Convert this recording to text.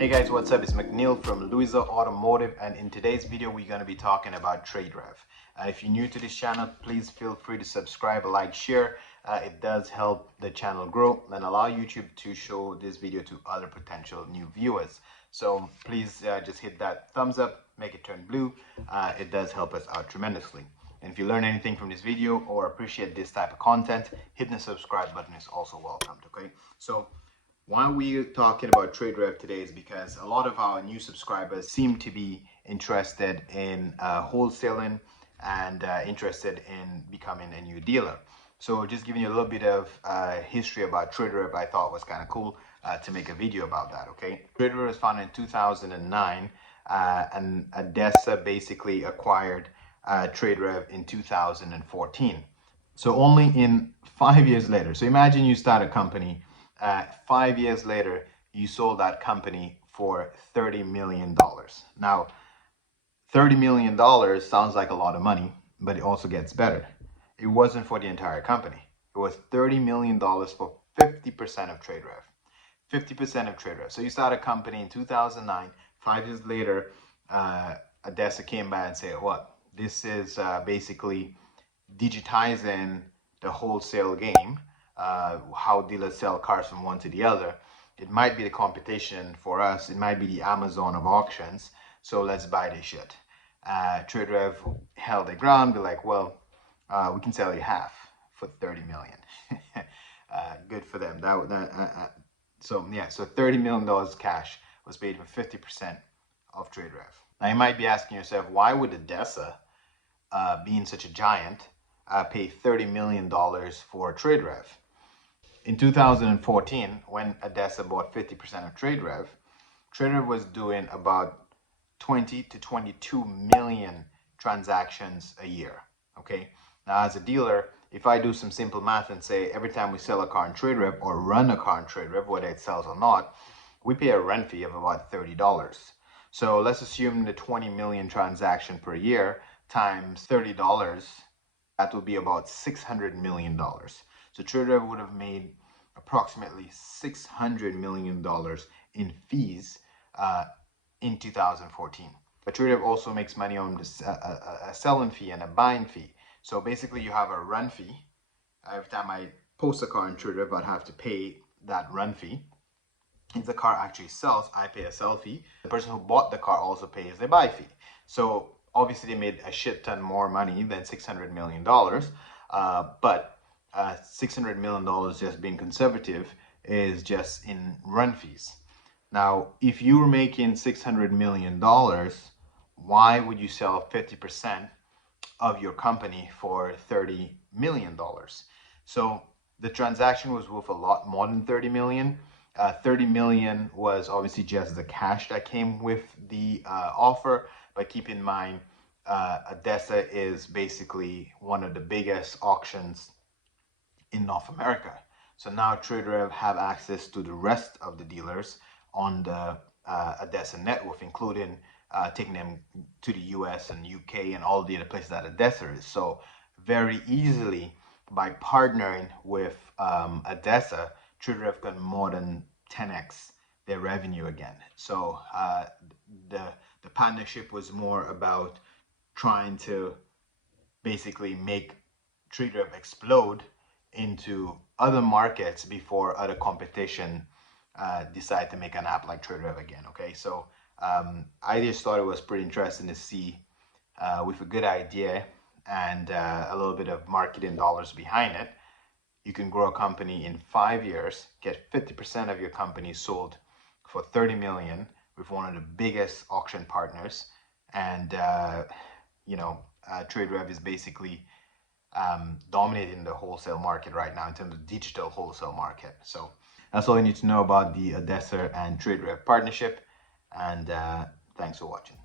Hey guys, what's up? It's McNeil from Louisa Automotive, and in today's video we're going to be talking about TradeRev. If you're new to this channel, please feel free to subscribe, like, share. It does help the channel grow and allow YouTube to show this video to other potential new viewers. So please just hit that thumbs up, make it turn blue. It does help us out tremendously. And if you learn anything from this video or appreciate this type of content, hitting the subscribe button is also welcomed, okay? So why we're talking about TradeRev today is because a lot of our new subscribers seem to be interested in wholesaling and interested in becoming a new dealer. So just giving you a little bit of history about TradeRev, I thought was kind of cool to make a video about that, okay? TradeRev was founded in 2009 and ADESA basically acquired TradeRev in 2014. So only in 5 years later, so imagine you start a company, 5 years later, you sold that company for $30 million. Now, $30 million sounds like a lot of money, but it also gets better. It wasn't for the entire company. It was $30 million for 50% of TradeRev. 50% of TradeRev. So you start a company in 2009, 5 years later, ADESA came by and said, what? This is basically digitizing the wholesale game. How dealers sell cars from one to the other. It might be the competition for us. It might be the Amazon of auctions. So let's buy this shit. TradeRev held their ground. Be like, well, we can sell you half for 30 million. Good for them. So $30 million cash was paid for 50% of TradeRev. Now you might be asking yourself, why would ADESA, being such a giant, pay $30 million for TradeRev? In 2014, when ADESA bought 50% of TradeRev, TradeRev was doing about 20 to 22 million transactions a year, okay? Now, as a dealer, if I do some simple math and say every time we sell a car on TradeRev or run a car on TradeRev, whether it sells or not, we pay a rent fee of about $30. So let's assume the 20 million transaction per year times $30, that would be about $600 million. So TradeRev would have made approximately $600 million in fees in 2014. But TradeRev also makes money on a selling fee and a buying fee. So basically you have a run fee. Every time I post a car on TradeRev, I'd have to pay that run fee. If the car actually sells, I pay a sell fee. The person who bought the car also pays the buy fee. So obviously they made a shit ton more money than $600 million. But $600 million, just being conservative, is just in run fees. Now, if you were making $600 million, why would you sell 50% of your company for $30 million? So the transaction was worth a lot more than 30 million. 30 million was obviously just the cash that came with the offer, but keep in mind, ADESA is basically one of the biggest auctions in North America. So now TradeRev have access to the rest of the dealers on the ADESA network, including taking them to the US and UK and all the other places that ADESA is. So very easily, by partnering with ADESA, TradeRev can more than 10x their revenue again. So the partnership was more about trying to basically make TradeRev explode into other markets before other competition decide to make an app like TradeRev again, okay? So I just thought it was pretty interesting to see with a good idea and a little bit of marketing dollars behind it, you can grow a company in 5 years, get 50% of your company sold for 30 million with one of the biggest auction partners. And, TradeRev is basically dominating the wholesale market right now in terms of digital wholesale market. So that's all you need to know about the ADESA and TradeRev partnership. And thanks for watching.